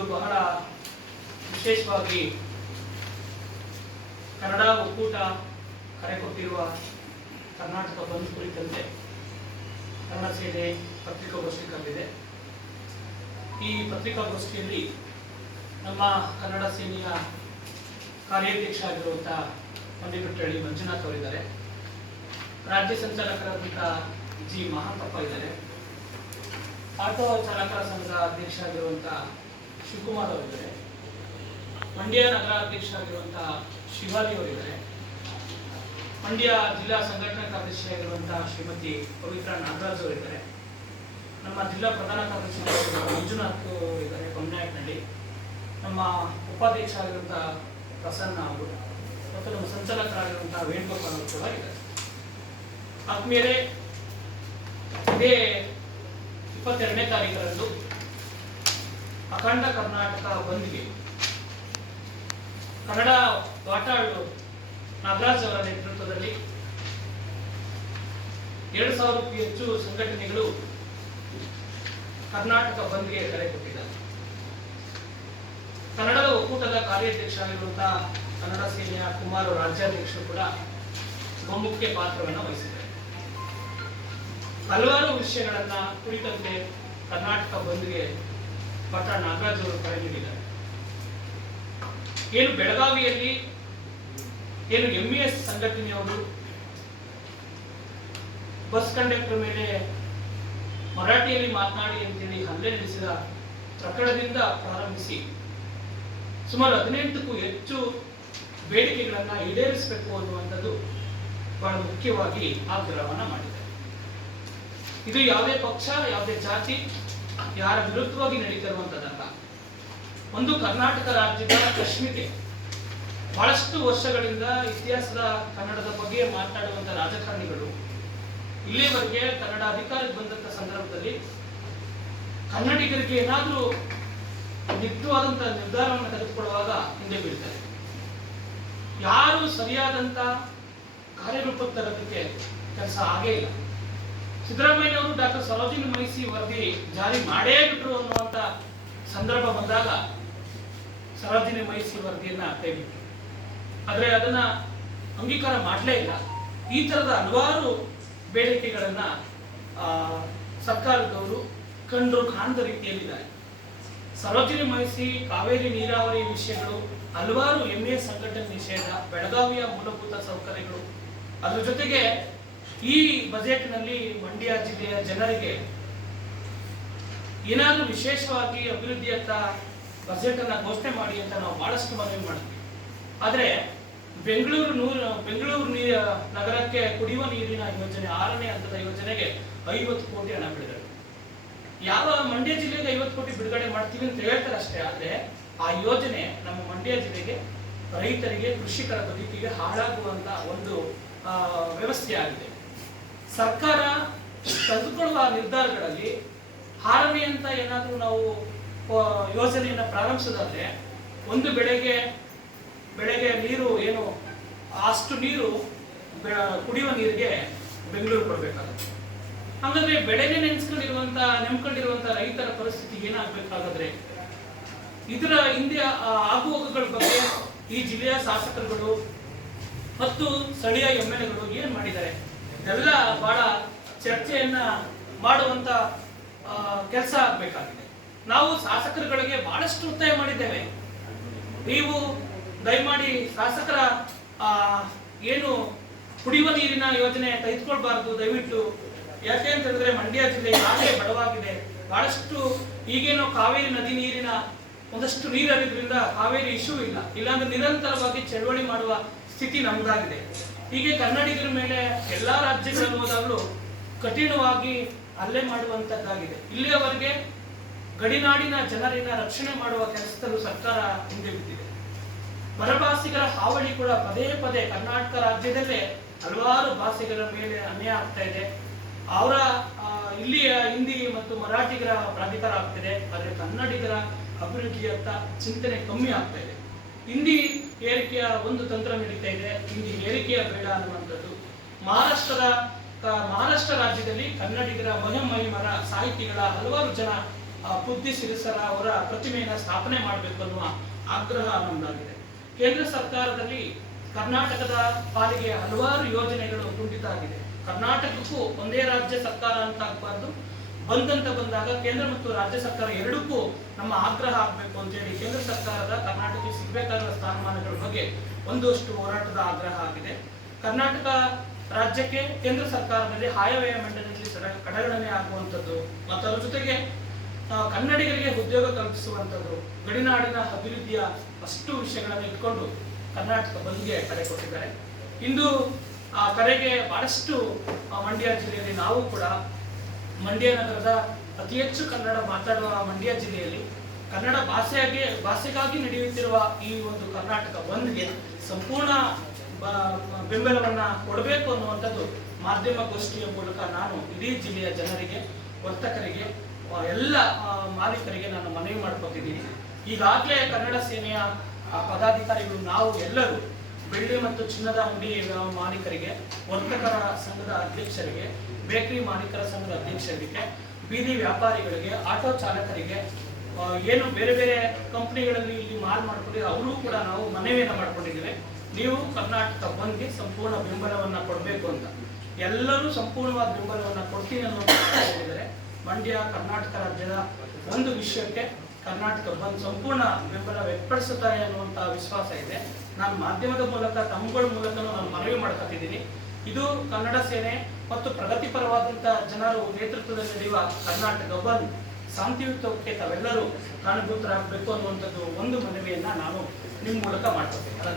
ಇಂದು ಬಹಳ ವಿಶೇಷವಾಗಿ ಕನ್ನಡ ಒಕ್ಕೂಟ ಕರೆ ಕೊಟ್ಟಿರುವ ಕರ್ನಾಟಕ ಬಂದ್ ಕುರಿತಂತೆ ಕನ್ನಡ ಸೇನೆ ಪತ್ರಿಕಾಗೋಷ್ಠಿ ಕಂಡಿದೆ ಈ ಪತ್ರಿಕಾಗೋಷ್ಠಿಯಲ್ಲಿ ನಮ್ಮ ಕನ್ನಡ ಸೇನೆಯ ಕಾರ್ಯಾಧ್ಯಕ್ಷ ಆಗಿರುವಂಥ ಮಂಡಿಪಟ್ಟಳ್ಳಿ ಮಂಜುನಾಥ್ ಅವರಿದ್ದಾರೆ. ರಾಜ್ಯ ಸಂಚಾಲಕರಾದಂಥ ಜಿ ಮಹಾಂತಪ್ಪ ಇದ್ದಾರೆ. ಆಟೋ ಚಾಲಕರ ಸಂಘದ ಅಧ್ಯಕ್ಷ ಆಗಿರುವಂಥ ಶಿವಕುಮಾರ್ ಅವರಿದ್ದಾರೆ ಮಂಡ್ಯ ನಗರಾಧ್ಯಕ್ಷರಾಗಿರುವಂತಹ ಶಿವಾಲಿ ಅವರಿದ್ದಾರೆ ಮಂಡ್ಯ ಜಿಲ್ಲಾ ಸಂಘಟನಾ ಕಾರ್ಯದರ್ಶಿ ಆಗಿರುವಂಥ ಶ್ರೀಮತಿ ಪವಿತ್ರ ನಾಗರಾಜ್ ಅವರಿದ್ದಾರೆ ನಮ್ಮ ಜಿಲ್ಲಾ ಪ್ರಧಾನ ಕಾರ್ಯದರ್ಶಿ ಮಂಜುನಾಥ್ ಇದ್ದಾರೆ ಕೊಮ್ನಾಯಕನಹಳ್ಳಿ ನಮ್ಮ ಉಪಾಧ್ಯಕ್ಷ ಆಗಿರುವಂತಹ ಪ್ರಸನ್ನ ಅವರು ಮತ್ತು ನಮ್ಮ ಸಂಚಾಲಕರಾಗಿರುವಂತಹ ವೇಣುಗೋಪಾಲ್ ಅವರು ಕೂಡ ಇದ್ದಾರೆ. ಆದ್ಮೇಲೆ ಇದೇ ಇಪ್ಪತ್ತೆರಡನೇ ತಾರೀಕರಂದು ಅಖಂಡ ಕರ್ನಾಟಕ ಬಂದ್ಗೆ ಕನ್ನಡ ವಾಟಾಳು ನಾಗರಾಜ್ ಅವರ ನೇತೃತ್ವದಲ್ಲಿ ಎರಡು ಸಾವಿರಕ್ಕೂ ಹೆಚ್ಚು ಸಂಘಟನೆಗಳು ಕರ್ನಾಟಕ ಬಂದ್ಗೆ ಕರೆ ಕೊಟ್ಟಿದ್ದಾರೆ. ಕನ್ನಡದ ಒಕ್ಕೂಟದ ಕಾರ್ಯಾಧ್ಯಕ್ಷ ಆಗಿರುವಂತಹ ಕನ್ನಡ ಸೇನೆಯ ಕುಮಾರ್ ರಾಜ್ಯಾಧ್ಯಕ್ಷರು ಕೂಡ ಬಹುಮುಖ್ಯ ಪಾತ್ರವನ್ನು ವಹಿಸಿದ್ದಾರೆ. ಹಲವಾರು ವಿಷಯಗಳನ್ನ ಕುರಿತಂತೆ ಕರ್ನಾಟಕ ಬಂದ್ಗೆ ಪಟ ನಾಗರಾಜ್ ಅವರು ಕರೆ ನೀಡಿದ್ದಾರೆ ಏನು ಬೆಳಗಾವಿಯಲ್ಲಿ ಏನು ಎಂ ಎಸ್ ಸಂಘಟನೆಯವರು ಬಸ್ ಕಂಡಕ್ಟರ್ ಮೇಲೆ ಮರಾಠಿಯಲ್ಲಿ ಮಾತನಾಡಿ ಅಂತೇಳಿ ಹಲ್ಲೆ ನಡೆಸಿದ ಪ್ರಕರಣದಿಂದ ಪ್ರಾರಂಭಿಸಿ ಸುಮಾರು ಹದಿನೆಂಟಕ್ಕೂ ಹೆಚ್ಚು ಬೇಡಿಕೆಗಳನ್ನು ಈಡೇರಿಸಬೇಕು ಅನ್ನುವಂಥದ್ದು ಬಹಳ ಮುಖ್ಯವಾಗಿ ಆಗ್ರಹವನ್ನು ಮಾಡಿದೆ ಇದು ಯಾವುದೇ ಪಕ್ಷ, ಯಾವುದೇ ಜಾತಿ ಯಾರ ವಿರುದ್ಧವಾಗಿ ನಡೀತಿರುವಂತದ್ದಲ್ಲ ಒಂದು ಕರ್ನಾಟಕ ರಾಜ್ಯದ ಅಸ್ಮಿತೆ ಬಹಳಷ್ಟು ವರ್ಷಗಳಿಂದ ಇತಿಹಾಸದ ಕನ್ನಡದ ಬಗ್ಗೆ ಮಾತಾಡುವಂತ ರಾಜಕಾರಣಿಗಳು ಇಲ್ಲಿವರೆಗೆ ಕನ್ನಡ ಅಧಿಕಾರಕ್ಕೆ ಬಂದಂತ ಸಂದರ್ಭದಲ್ಲಿ ಕನ್ನಡಿಗರಿಗೆ ಏನಾದರೂ ನಿಗ್ಧವಾದಂತಹ ನಿರ್ಧಾರವನ್ನು ತೆಗೆದುಕೊಳ್ಳುವಾಗ ಹಿಂದೆ ಬೀಳ್ತಾರೆ. ಯಾರು ಸರಿಯಾದಂತ ಕಾರ್ಯರೂಪಕ್ಕೆ ತರೋದಕ್ಕೆ ಕೆಲಸ ಆಗೇ ಇಲ್ಲ. ಸಿದ್ದರಾಮಯ್ಯ ಅವರು ಡಾಕ್ಟರ್ ಸರೋಜಿನಿ ಮೈಸಿ ವರದಿ ಜಾರಿ ಮಾಡೇ ಬಿಟ್ರು ಅನ್ನುವಂತ ಸಂದರ್ಭ ಬಂದಾಗ ಸರೋಜಿನಿ ಮೈಸಿ ವರದಿಯನ್ನ ತೆಗೆದಿತ್ತು ಆದರೆ ಅದನ್ನ ಅಂಗೀಕಾರ ಮಾಡಲೇ ಇಲ್ಲ. ಈ ತರದ ಹಲವಾರು ಬೇಡಿಕೆಗಳನ್ನ ಸರ್ಕಾರದವರು ಕಂಡು ಕಾಣದ ರೀತಿಯಲ್ಲಿದ್ದಾರೆ. ಸರೋಜಿನಿ ಮೈಸಿ ಕಾವೇರಿ ನೀರಾವರಿ ವಿಷಯಗಳು, ಹಲವಾರು ಎಂಎ ಸಂಘಟನೆ ನಿಷೇಧ, ಬೆಳಗಾವಿಯ ಮೂಲಭೂತ ಸೌಕರ್ಯಗಳು, ಅದರ ಜೊತೆಗೆ ಈ ಬಜೆಟ್ನಲ್ಲಿ ಮಂಡ್ಯ ಜಿಲ್ಲೆಯ ಜನರಿಗೆ ಏನಾದರೂ ವಿಶೇಷವಾಗಿ ಅಭಿವೃದ್ಧಿಯತ್ತ ಬಜೆಟ್ ಅನ್ನ ಘೋಷಣೆ ಮಾಡಿ ಅಂತ ನಾವು ಬಹಳಷ್ಟು ಮನವಿ ಮಾಡ್ತೀವಿ ಆದರೆ ಬೆಂಗಳೂರು ನೂರು, ಬೆಂಗಳೂರು ನೀರ ನಗರಕ್ಕೆ ಕುಡಿಯುವ ನೀರಿನ ಯೋಜನೆ, ಆರನೇ ಹಂತದ ಯೋಜನೆಗೆ ಐವತ್ತು ಕೋಟಿ ಹಣ ಬಿಡುಗಡೆ. ಯಾವ ಮಂಡ್ಯ ಜಿಲ್ಲೆಗೆ ಐವತ್ತು ಕೋಟಿ ಬಿಡುಗಡೆ ಮಾಡ್ತೀವಿ ಅಂತ ಹೇಳ್ತಾರೆ ಅಷ್ಟೇ ಆದ್ರೆ ಆ ಯೋಜನೆ ನಮ್ಮ ಮಂಡ್ಯ ಜಿಲ್ಲೆಗೆ ರೈತರಿಗೆ, ಕೃಷಿಕರ ಬದುಕಿಗೆ ಹಾಳಾಗುವಂತ ಒಂದು ವ್ಯವಸ್ಥೆ ಆಗಿದೆ. ಸರ್ಕಾರ ತೆಗೆದುಕೊಳ್ಳುವ ನಿರ್ಧಾರಗಳಲ್ಲಿ ಹಾರಮೆ ಅಂತ ಏನಾದರೂ ನಾವು ಯೋಜನೆಯನ್ನು ಪ್ರಾರಂಭಿಸೋದಾದ್ರೆ ಒಂದು ಬೆಳೆಗೆ ಬೆಳೆಗೆ ನೀರು ಏನು, ಅಷ್ಟು ನೀರು ಕುಡಿಯುವ ನೀರಿಗೆ ಬೆಂಗಳೂರು ಕೊಡಬೇಕಾಗುತ್ತೆ. ಹಾಗಾದ್ರೆ ಬೆಳೆಗೆ ನೆನೆಸ್ಕೊಂಡಿರುವಂತ, ನೆಮ್ಕೊಂಡಿರುವಂತ ರೈತರ ಪರಿಸ್ಥಿತಿ ಏನಾಗಬೇಕಾಗಾದ್ರೆ ಇದರ ಹಿಂದೆ ಆಗುಹೋಗುಗಳ ಬಗ್ಗೆ ಈ ಜಿಲ್ಲೆಯ ಶಾಸಕರುಗಳು ಮತ್ತು ಸ್ಥಳೀಯ ಎಂ ಎಲ್ ಎಗಳು ಏನ್ ಮಾಡಿದ್ದಾರೆ? ಇದೆಲ್ಲ ಬಹಳ ಚರ್ಚೆಯನ್ನ ಮಾಡುವಂತ ಕೆಲಸ ಆಗಬೇಕಾಗಿದೆ. ನಾವು ಶಾಸಕರುಗಳಿಗೆ ಬಹಳಷ್ಟು ಒತ್ತಾಯ ಮಾಡಿದ್ದೇವೆ. ನೀವು ದಯಮಾಡಿ ಶಾಸಕರ ಏನು ಕುಡಿಯುವ ನೀರಿನ ಯೋಜನೆ ತೆಗೆದುಕೊಳ್ಬಾರ್ದು ದಯವಿಟ್ಟು. ಯಾಕೆ ಅಂತ ಹೇಳಿದ್ರೆ ಮಂಡ್ಯ ಜಿಲ್ಲೆ ಆಗಲೇ ಬಡವಾಗಿದೆ. ಬಹಳಷ್ಟು ಈಗೇನೋ ಕಾವೇರಿ ನದಿ ನೀರಿನ ಒಂದಷ್ಟು ನೀರು ಹರಿದ್ರಿಂದ ಕಾವೇರಿ ಇಶ್ಯೂ ಇಲ್ಲ. ಇಲ್ಲಾಂದ್ರೆ ನಿರಂತರವಾಗಿ ಚಳವಳಿ ಮಾಡುವ ಸ್ಥಿತಿ ನಮ್ದಾಗಿದೆ. ಹೀಗೆ ಕನ್ನಡಿಗರ ಮೇಲೆ ಎಲ್ಲಾ ರಾಜ್ಯಗಳಲ್ಲಿ ಹೋದಾಗಲೂ ಕಠಿಣವಾಗಿ ಹಲ್ಲೆ ಮಾಡುವಂತದ್ದಾಗಿದೆ. ಇಲ್ಲಿಯವರೆಗೆ ಗಡಿನಾಡಿನ ಜನರನ್ನ ರಕ್ಷಣೆ ಮಾಡುವ ಕೆಲಸದಲ್ಲೂ ಸರ್ಕಾರ ಹಿಂದೆ ಬಿದ್ದಿದೆ. ಪರಭಾಷಿಗರ ಹಾವಳಿ ಕೂಡ ಪದೇ ಪದೇ ಕರ್ನಾಟಕ ರಾಜ್ಯದಲ್ಲೇ ಹಲವಾರು ಭಾಷೆಗಳ ಮೇಲೆ ಅನ್ಯಾಯ ಆಗ್ತಾ ಇದೆ. ಅವರ ಇಲ್ಲಿಯ ಹಿಂದಿ ಮತ್ತು ಮರಾಠಿಗರ ಪ್ರಾಧಿಕಾರ ಆಗ್ತಿದೆ, ಆದರೆ ಕನ್ನಡಿಗರ ಅಭಿವೃದ್ಧಿಯತ್ತ ಚಿಂತನೆ ಕಮ್ಮಿ ಆಗ್ತಾ ಇದೆ. ಹಿಂದಿ ಏರಿಕೆಯ ಒಂದು ತಂತ್ರ ನಡೀತಾ ಇದೆ ಹಿಂದಿ ಏರಿಕೆಯ ಬೇಡ ಅನ್ನುವಂಥದ್ದು. ಮಹಾರಾಷ್ಟ್ರದ ಮಹಾರಾಷ್ಟ್ರ ರಾಜ್ಯದಲ್ಲಿ ಕನ್ನಡಿಗರ ಮಹಿಮರ ಸಾಹಿತಿಗಳ ಹಲವಾರು ಜನ ಬುದ್ಧಿ ಸಿರಿಸರ ಅವರ ಪ್ರತಿಮೆಯನ್ನು ಸ್ಥಾಪನೆ ಮಾಡಬೇಕು ಅನ್ನುವ ಆಗ್ರಹ ನಮ್ಮದಾಗಿದೆ ಕೇಂದ್ರ ಸರ್ಕಾರದಲ್ಲಿ ಕರ್ನಾಟಕದ ಪಾಲಿಗೆ ಹಲವಾರು ಯೋಜನೆಗಳು ಕುಂಠಿತ ಆಗಿದೆ. ಕರ್ನಾಟಕಕ್ಕೂ ಒಂದೇ ರಾಜ್ಯ ಸರ್ಕಾರ ಅಂತ ಆಗಬಾರ್ದು. ಬಂದಂತ ಬಂದಾಗ ಕೇಂದ್ರ ಮತ್ತು ರಾಜ್ಯ ಸರ್ಕಾರ ಎರಡಕ್ಕೂ ನಮ್ಮ ಆಗ್ರಹ ಆಗಬೇಕು ಅಂತೇಳಿ ಕೇಂದ್ರ ಸರ್ಕಾರದ ಕರ್ನಾಟಕಕ್ಕೆ ಸಿಗಬೇಕಾದ ಸ್ಥಾನಮಾನಗಳ ಬಗ್ಗೆ ಒಂದಷ್ಟು ಹೋರಾಟದ ಆಗ್ರಹ ಆಗಿದೆ. ಕರ್ನಾಟಕ ರಾಜ್ಯಕ್ಕೆ ಕೇಂದ್ರ ಸರ್ಕಾರದಲ್ಲಿ ಆಯವ್ಯಯ ಮಂಡಳಿಯಲ್ಲಿ ಸರ ಕಡೆಗಣನೆ ಆಗುವಂಥದ್ದು ಮತ್ತು ಅದರ ಜೊತೆಗೆ ಕನ್ನಡಿಗರಿಗೆ ಉದ್ಯೋಗ ಕಲ್ಪಿಸುವಂಥದ್ದು, ಗಡಿನಾಡಿನ ಅಭಿವೃದ್ಧಿಯ ಅಷ್ಟು ವಿಷಯಗಳನ್ನು ಇಟ್ಕೊಂಡು ಕರ್ನಾಟಕ ಬಂದ್ಗೆ ಕರೆ ಕೊಟ್ಟಿದ್ದಾರೆ. ಇಂದು, ಆ, ಕರೆಗೆ ಬಹಳಷ್ಟು ಮಂಡ್ಯ ಜಿಲ್ಲೆಯಲ್ಲಿ ನಾವು ಕೂಡ ಮಂಡ್ಯ ನಗರದ ಅತಿ ಹೆಚ್ಚು ಕನ್ನಡ ಮಾತಾಡುವ ಮಂಡ್ಯ ಜಿಲ್ಲೆಯಲ್ಲಿ ಕನ್ನಡ ಭಾಷೆಯಾಗಿ, ಭಾಷೆಗಾಗಿ ನಡೆಯುತ್ತಿರುವ ಈ ಒಂದು ಕರ್ನಾಟಕ ಬಂದ್ಗೆ ಸಂಪೂರ್ಣ ಬೆಂಬಲವನ್ನ ಕೊಡಬೇಕು ಅನ್ನುವಂಥದ್ದು ಮಾಧ್ಯಮ ಗೋಷ್ಠಿಯ ಮೂಲಕ ನಾನು ಇಡೀ ಜಿಲ್ಲೆಯ ಜನರಿಗೆ, ವರ್ತಕರಿಗೆ ಎಲ್ಲ ಮಾಲೀಕರಿಗೆ ನಾನು ಮನವಿ ಮಾಡ್ಕೊತಿದ್ದೀನಿ. ಈಗಾಗಲೇ ಕನ್ನಡ ಸೇನೆಯ ಪದಾಧಿಕಾರಿಗಳು ನಾವು ಎಲ್ಲರೂ ಬೆಳ್ಳಿ ಮತ್ತು ಚಿನ್ನದ ಅಂಗಡಿ ಮಾಲೀಕರಿಗೆ, ವರ್ತಕರ ಸಂಘದ ಅಧ್ಯಕ್ಷರಿಗೆ, ಬೇಕರಿ ಮಾಲೀಕರ ಸಂಘದ ಅಧ್ಯಕ್ಷರಿಗೆ, ಬೀದಿ ವ್ಯಾಪಾರಿಗಳಿಗೆ, ಆಟೋ ಚಾಲಕರಿಗೆ ಏನು ಬೇರೆ ಬೇರೆ ಕಂಪ್ನಿಗಳಲ್ಲಿ ಇಲ್ಲಿ ಮಾಲ್ ಮಾಡ್ಕೊಂಡಿದ್ರೆ ಅವರು ಕೂಡ ನಾವು ಮನವಿಯನ್ನು ಮಾಡ್ಕೊಂಡಿದ್ದೇವೆ. ನೀವು ಕರ್ನಾಟಕ ಬಂದ್ಗೆ ಸಂಪೂರ್ಣ ಬೆಂಬಲವನ್ನ ಕೊಡಬೇಕು ಅಂತ. ಎಲ್ಲರೂ ಸಂಪೂರ್ಣವಾದ ಬೆಂಬಲವನ್ನ ಕೊಡ್ತೀನಿ ಅನ್ನೋದು ಮಂಡ್ಯ, ಕರ್ನಾಟಕ ರಾಜ್ಯದ ಒಂದು ವಿಷಯಕ್ಕೆ ಕರ್ನಾಟಕ ಬಂದ್ ಸಂಪೂರ್ಣ ಬೆಂಬಲ ವ್ಯಕ್ತಪಡಿಸುತ್ತಾರೆ ಅನ್ನುವಂತಹ ವಿಶ್ವಾಸ ಇದೆ. ನಾನು ಮಾಧ್ಯಮದ ಮೂಲಕ ತಮ್ಮಗಳ ಮೂಲಕ ನಾನು ಮನವಿ ಮಾಡ್ಕೊತಿದ್ದೀನಿ. ಇದು ಕನ್ನಡ ಸೇನೆ ಮತ್ತು ಪ್ರಗತಿಪರವಾದಂತ ಜನರು ನೇತೃತ್ವದಲ್ಲಿ ನಡೆಯುವ ಕರ್ನಾಟಕ ಬಂದ್ ಶಾಂತಿಯುತಕ್ಕೆ ತಾವೆಲ್ಲರೂ ಕಾರಣಭೂತರಾಗಬೇಕು ಅನ್ನುವಂಥದ್ದು ಒಂದು ಮನವಿಯನ್ನ ನಾನು ನಿಮ್ಮ ಮೂಲಕ ಮಾಡ್ಕೊತೀನಿ.